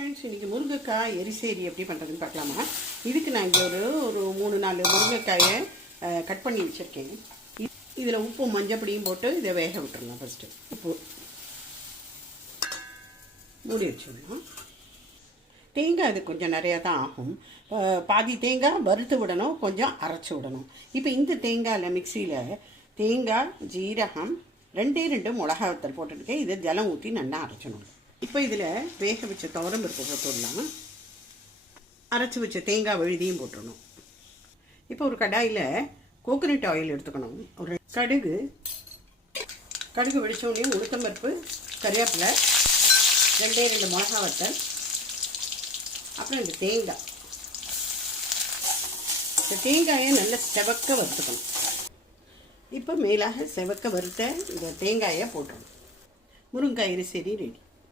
இன்னைக்கு முருங்கைக்காய் எரிசேரி எப்படி பண்ணுறதுன்னு பார்க்கலாமா. இதுக்கு நான் இங்கே ஒரு 3-4 முருங்கைக்காயை கட் பண்ணி வச்சுருக்கேன். இதில் உப்பு மஞ்சப்பொடியும் போட்டு இதை வேக விட்டுருலாம். ஃபஸ்ட்டு உப்பு மூடி வச்சுடலாம். தேங்காய் அது கொஞ்சம் நிறையா தான் ஆகும். பாதி தேங்காய் வறுத்து விடணும், கொஞ்சம் அரைச்சி விடணும். இப்போ இந்த தேங்காயில் மிக்சியில் தேங்காய், ஜீரகம், 2 மிளகா வத்தல் போட்டுருக்கேன். இதை ஜலம் ஊற்றி நல்லா அரைச்சணும். இப்போ இதில் வேக வச்ச துவரம்பருப்பு போட்டுடலாம். அரைச்சி வச்ச தேங்காய் விழுதியும் போட்டுடணும். இப்போ ஒரு கடாயில் கோகோனட் ஆயில் எடுத்துக்கணும். ஒரு கடுகு வெடிச்சோடனே உளுத்தம்பருப்பு, கறிவேப்பிலை, 2 மிளகா வத்தல், அப்புறம் இந்த தேங்காய். இந்த தேங்காயை நல்லா செவக்க வறுத்துக்கணும். இப்போ மேலாக செவக்க வறுத்த இந்த தேங்காயை போட்டுடணும். முருங்கைக்காய் எரிசேரி ரெடி.